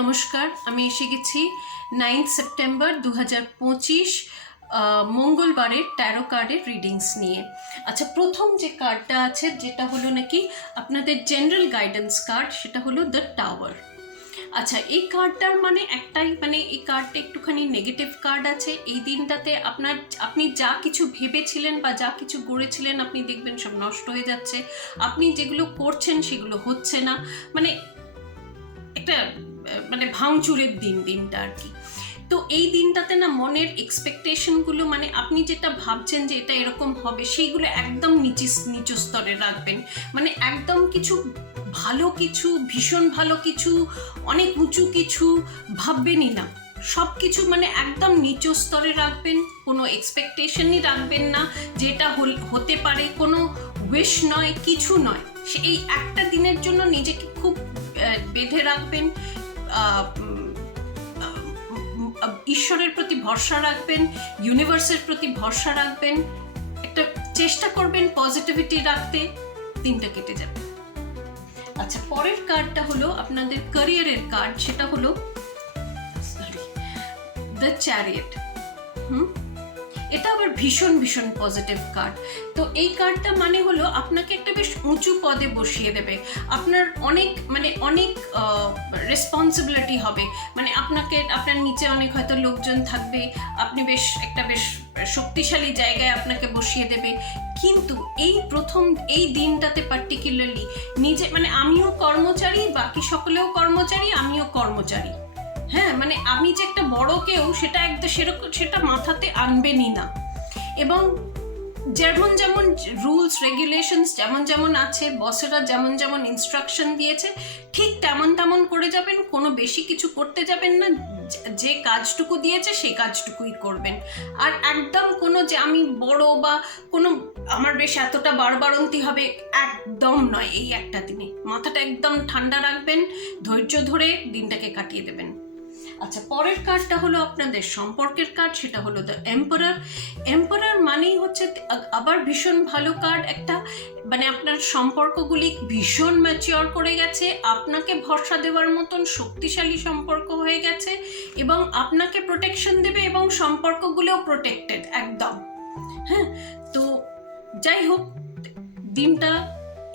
নমস্কার, আমি এসে গেছি 9 সেপ্টেম্বর 2025 মঙ্গলবারের ট্যারো কার্ডের রিডিংস নিয়ে। আচ্ছা, প্রথম যে কার্ডটা আছে যেটা হলো নাকি আপনাদের জেনারেল গাইডেন্স কার্ড, সেটা হলো দ্য টাওয়ার। আচ্ছা, এই কার্ডটার মানে একটাই, মানে এই কার্ডটা একটুখানি নেগেটিভ কার্ড আছে। এই দিনটাতে আপনি যা কিছু ভেবেছিলেন বা যা কিছু গড়েছিলেন আপনি দেখবেন সব নষ্ট হয়ে যাচ্ছে। আপনি যেগুলো করছেন সেগুলো হচ্ছে না, মানে একটা মানে ভাঙচুরের দিনটা আর কি। তো এই দিনটাতে না মনের এক্সপেকটেশনগুলো, মানে আপনি যেটা ভাবছেন যে এটা এরকম হবে, সেইগুলো একদম নিচু স্তরে রাখবেন। মানে একদম কিছু ভালো কিছু, ভীষণ ভালো কিছু, অনেক উঁচু কিছু ভাববেনই না। সব কিছু মানে একদম নিচু স্তরে রাখবেন, কোনো এক্সপেকটেশনই রাখবেন না যেটা হতে পারে, কোনো উইশ নয়, কিছু নয়। এই একটা দিনের জন্য নিজেকে খুব বেঁধে রাখবেন, ঈশ্বরের প্রতি ভরসা রাখবেন, ইউনিভার্সের প্রতি ভরসা রাখবেন, একটা চেষ্টা করবেন পজিটিভিটি রাখতে, দিনটা কেটে যাবে। আচ্ছা, পরের কার্ডটা হলো আপনাদের ক্যারিয়ারের কার্ড, সেটা হলো দ্য চ্যারিয়েট। এটা আবার ভীষণ ভীষণ পজিটিভ কার্ড। তো এই কার্ডটা মানে হলো আপনাকে একটা বেশ উঁচু পদে বসিয়ে দেবে। আপনার অনেক রেসপন্সিবিলিটি হবে, মানে আপনার নিচে অনেক হয়তো লোকজন থাকবে, আপনি বেশ শক্তিশালী জায়গায় আপনাকে বসিয়ে দেবে। কিন্তু এই দিনটাতে পার্টিকুলারলি নিজে, মানে আমিও কর্মচারী, বাকি সকলেও কর্মচারী, আমিও কর্মচারী। হ্যাঁ, মানে আমি যে একটা বড় কেউ সেটা সেটা মাথাতে আনবেনই না। এবং যেমন রুলস রেগুলেশনস যেমন আছে, বসেরা যেমন ইনস্ট্রাকশন দিয়েছে ঠিক তেমন করে যাবেন, কোনো বেশি কিছু করতে যাবেন না। যে কাজটুকু দিয়েছে সেই কাজটুকুই করবেন। আর একদম কোনো যে আমি বড় বা কোনো আমার বেশ এতটা বাড়বাড়ন্তি হবে, একদম নয়। এই একটা দিনে মাথাটা একদম ঠান্ডা রাখবেন, ধৈর্য ধরে দিনটাকে কাটিয়ে দেবেন। আচ্ছা, পরের কার্ডটা হলো আপনাদের সম্পর্কের কার্ড, সেটা হলো দ্য এম্পারার মানেই হচ্ছে আবার ভীষণ ভালো কার্ড একটা। মানে আপনার সম্পর্কগুলি ভীষণ ম্যাচিওর করে গেছে, আপনাকে ভরসা দেওয়ার মতন শক্তিশালী সম্পর্ক হয়ে গেছে এবং আপনাকে প্রোটেকশন দেবে এবং সম্পর্কগুলোও প্রোটেক্টেড একদম। হ্যাঁ, তো যাই হোক, দিনটা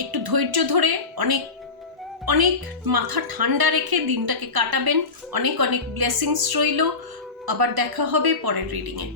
একটু ধৈর্য ধরে অনেক মাথা ঠান্ডা রেখে দিনটাকে কাটাবেন। অনেক ব্লেসিংস রইল। আবার দেখা হবে পরের রিডিংয়ে।